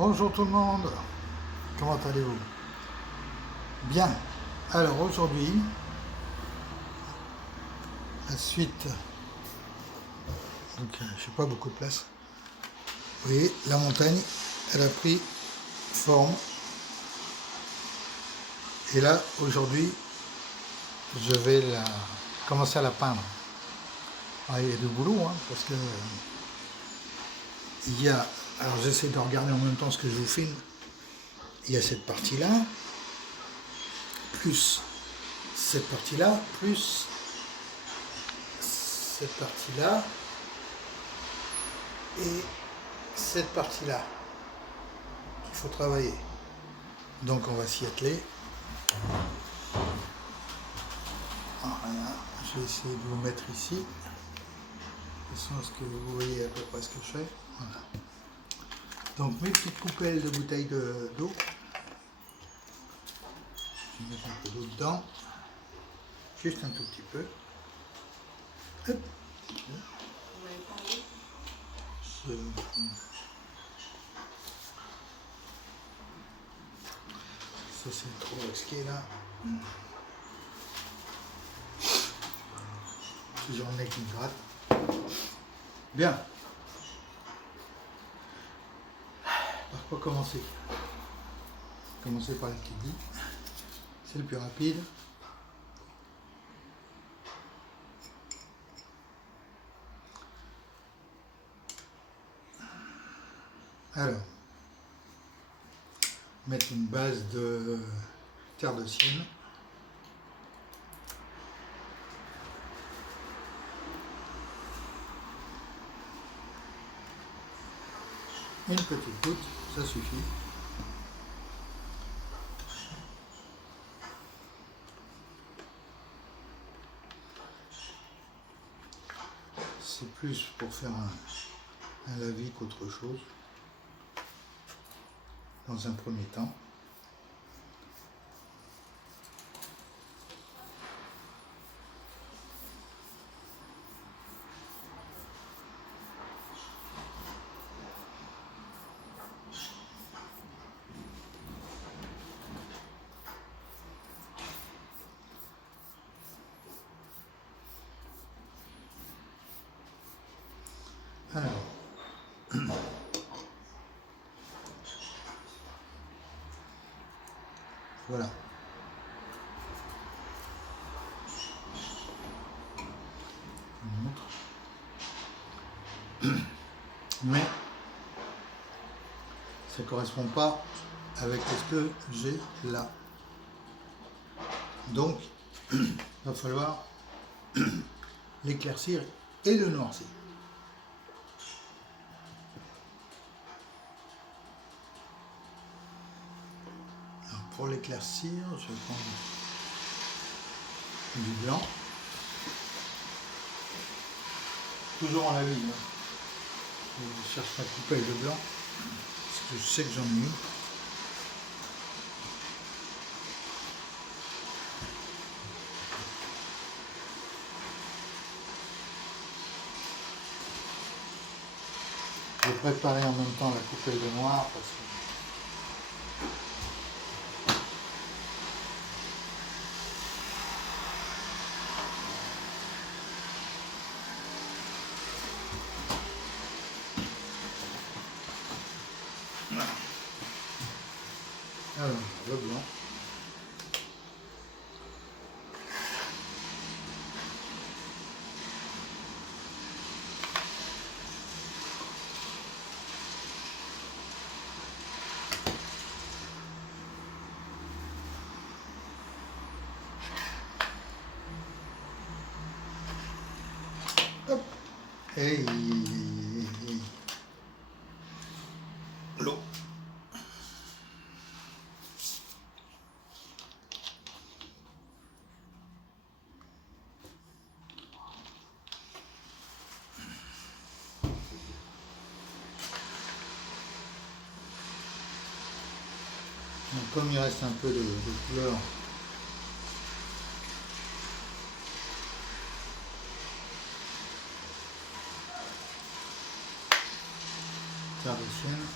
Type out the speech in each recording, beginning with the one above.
Bonjour tout le monde, comment allez-vous? Bien, alors aujourd'hui, la suite, donc je n'ai pas beaucoup de place. Vous voyez, la montagne, elle a pris forme. Et là, aujourd'hui, je vais commencer à la peindre. Ah, il y a du boulot, hein, parce que il y a, alors j'essaie de regarder en même temps ce que je vous filme. Il y a cette partie-là, plus cette partie-là, plus cette partie-là, et cette partie-là qu'il faut travailler. Donc on va s'y atteler. Voilà, je vais essayer de vous mettre ici. De toute façon, est-ce que vous voyez à peu près ce que je fais? Voilà. Donc mes petites coupelles de bouteilles d'eau. Je vais mettre un peu d'eau dedans. Juste un tout petit peu. Hop. Ça c'est trop risqué là. Toujours le nez qui me gratte. Bien. Par quoi commencer? Commencer par le qui c'est le plus rapide. Alors, mettre une base de terre de sienne. Une petite goutte, ça suffit. C'est plus pour faire un lavis qu'autre chose, dans un premier temps. Alors, voilà. Je vous montre. Mais ça ne correspond pas avec ce que j'ai là. Donc, il va falloir l'éclaircir et le noircir. Alors, pour l'éclaircir, je vais prendre du blanc. Toujours en la ligne. Je cherche ma coupelle de blanc, parce que je sais que j'en ai une. Je vais préparer en même temps la coupelle de noir, parce que alors, le blanc. Hop. Et l'eau. Donc, comme il reste un peu de couleur, terre de sienne.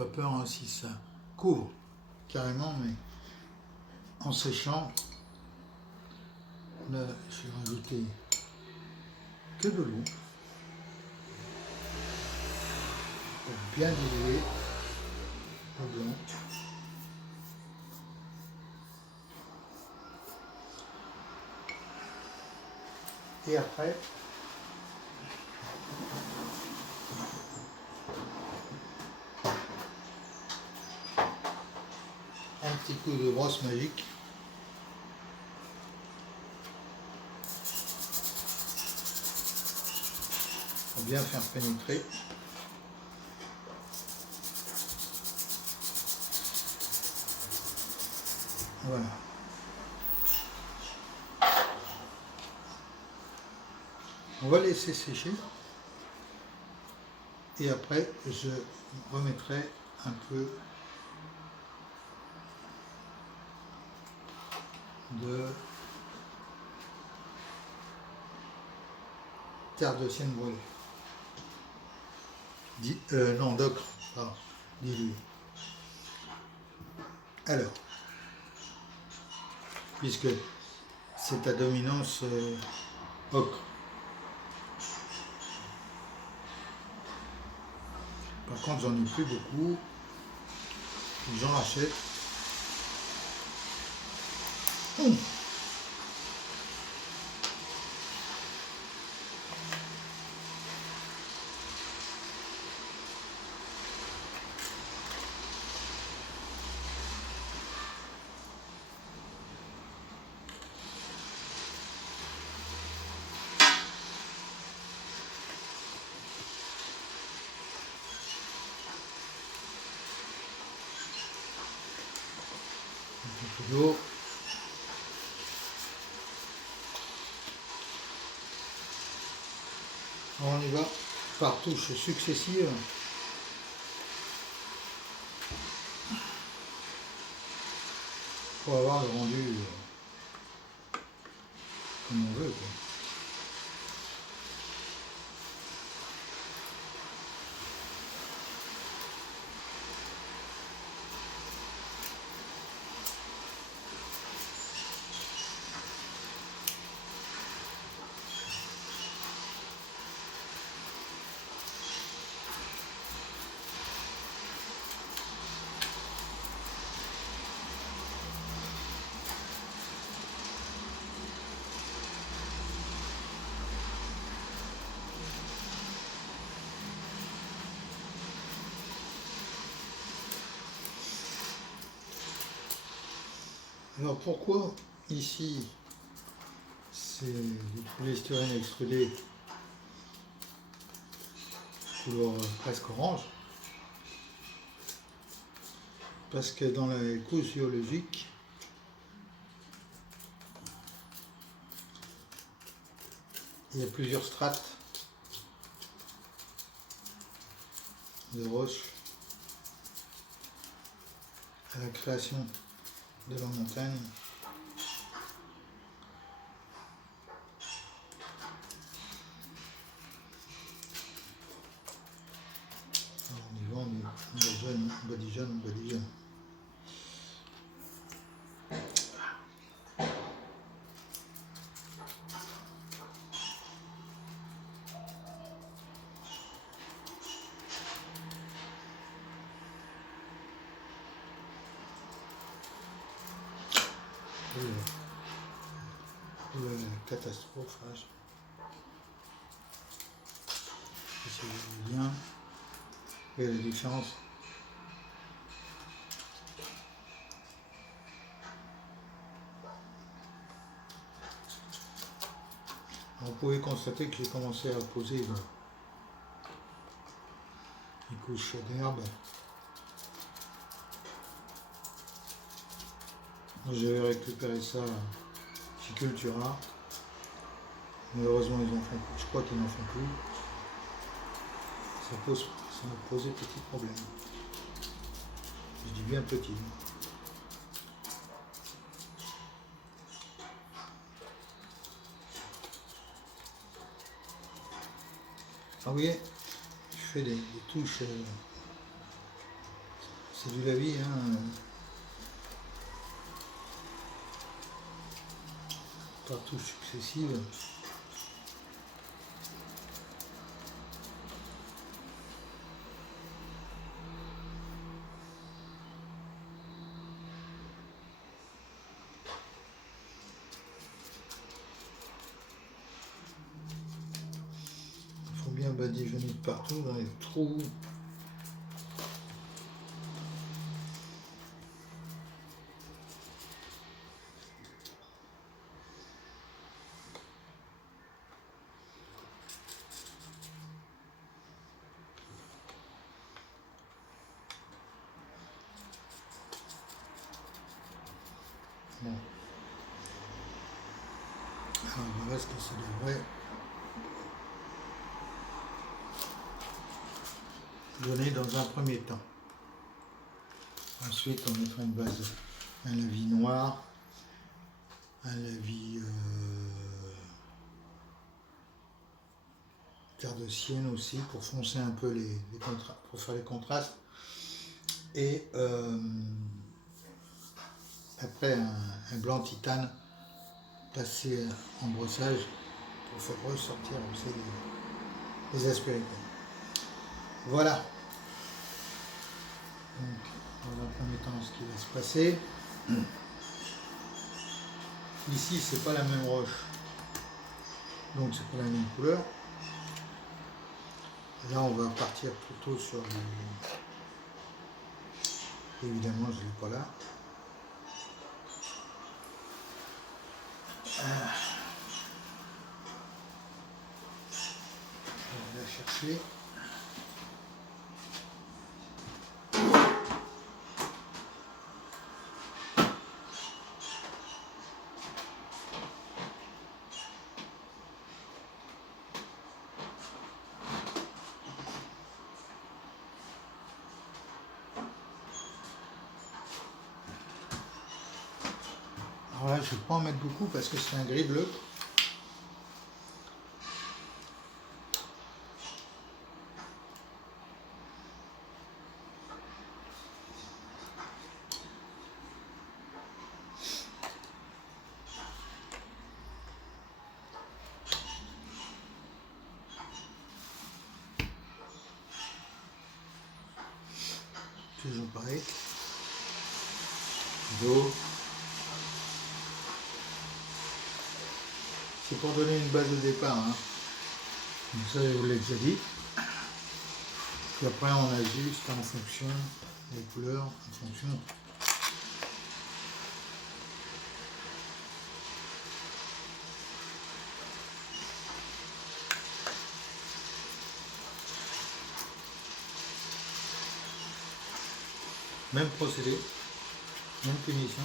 pas peur hein, si ça couvre carrément, mais en séchant, là je vais rajouter que de l'eau pour bien diluer le blanc. Et après, un petit coup de brosse magique. Pour bien faire pénétrer. Voilà. On va laisser sécher. Et après, je remettrai un peu de terre de sienne brûlée. Non, d'ocre, pardon, dilué. Alors, puisque c'est à dominance ocre. Par contre, j'en ai plus beaucoup. J'en rachète. Un peu d'eau. On y va par touches successives. Pour avoir le rendu comme on veut, quoi. Alors pourquoi ici c'est du polystyrène extrudé couleur presque orange? Parce que dans la couche géologique, il y a plusieurs strates de roches à la création de la montagne. Alors on y va, on badigeonne, on badigeonne, on badigeonne. Catastrophe, c'est bien. Et la différence. Vous pouvez constater que j'ai commencé à poser les couches d'herbe. J'avais récupéré ça chez Cultura. Malheureusement, ils en font plus. Je crois qu'ils n'en font plus. Ça m'a posé petit problème. Je dis bien petit. Ah oui, je fais des touches c'est du lavis, hein. Par touches successives. Il faut bien badigeonner de partout dans les trous. Bon. Alors voilà ce que ça devrait donner dans un premier temps. Ensuite on mettra une base, un lavis noir, un lavis terre de sienne aussi pour foncer un peu les pour faire les contrastes. Et après un blanc titane passé en brossage pour faire ressortir aussi les aspérités. Voilà. Donc, dans un premier temps, ce qui va se passer. Ici, c'est pas la même roche, donc c'est pas la même couleur. Là, on va partir plutôt sur du. Évidemment, je ne l'ai pas là. Je vais la chercher. Alors là, je ne vais pas en mettre beaucoup parce que c'est un gris bleu. Toujours pareil. D'eau. C'est pour donner une base de départ. Hein. Donc ça, je vous l'ai déjà dit. Puis après, on ajuste en fonction des couleurs, en fonction. Même procédé, même finition.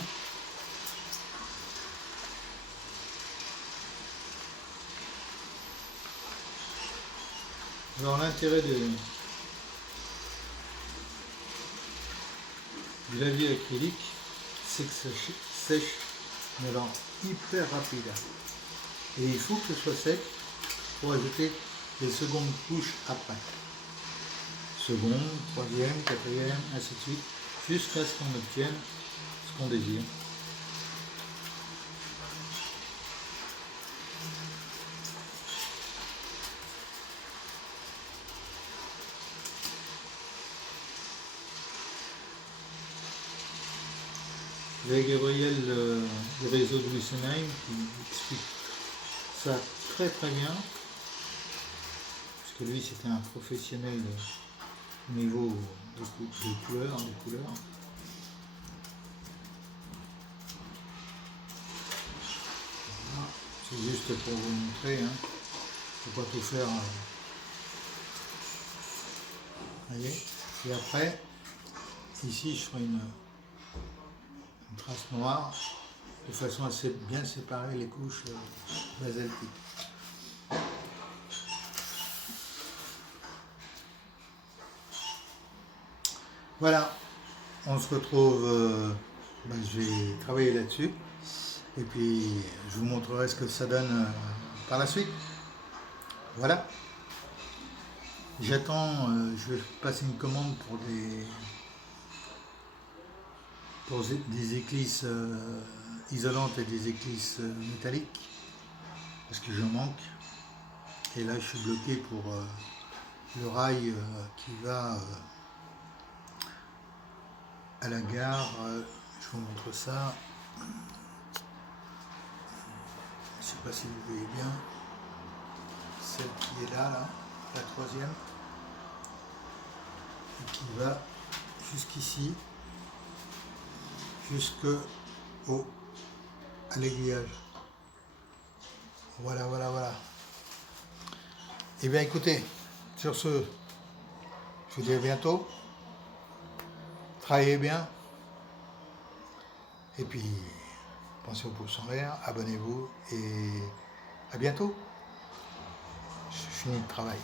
Alors l'intérêt du lavis acrylique, c'est que ça sèche mais alors hyper rapide. Et il faut que ce soit sec pour ajouter les secondes couches après. Seconde, troisième, quatrième, ainsi de suite, jusqu'à ce qu'on obtienne ce qu'on désire. Vous avez Gabriel du réseau de Wissenheim qui explique ça très très bien, parce que lui c'était un professionnel au niveau des couleurs, Voilà. C'est juste pour vous montrer, hein. Faut pas tout faire. Voyez. Et après, ici je ferai une trace noire de façon à bien séparer les couches basaltiques. Voilà, on se retrouve, je vais travailler là-dessus et puis je vous montrerai ce que ça donne par la suite. Voilà, j'attends, je vais passer une commande pour pour des éclisses isolantes et des éclisses métalliques, parce que je manque. Et là, je suis bloqué pour le rail qui va à la gare. Je vous montre ça. Je ne sais pas si vous voyez bien. Celle qui est là, la troisième, et qui va jusqu'ici, à l'aiguillage. Voilà. Et bien écoutez, sur ce, je vous dis à bientôt. Travaillez bien. Et puis, pensez au pouce en l'air, abonnez-vous et à bientôt. Je finis le travail.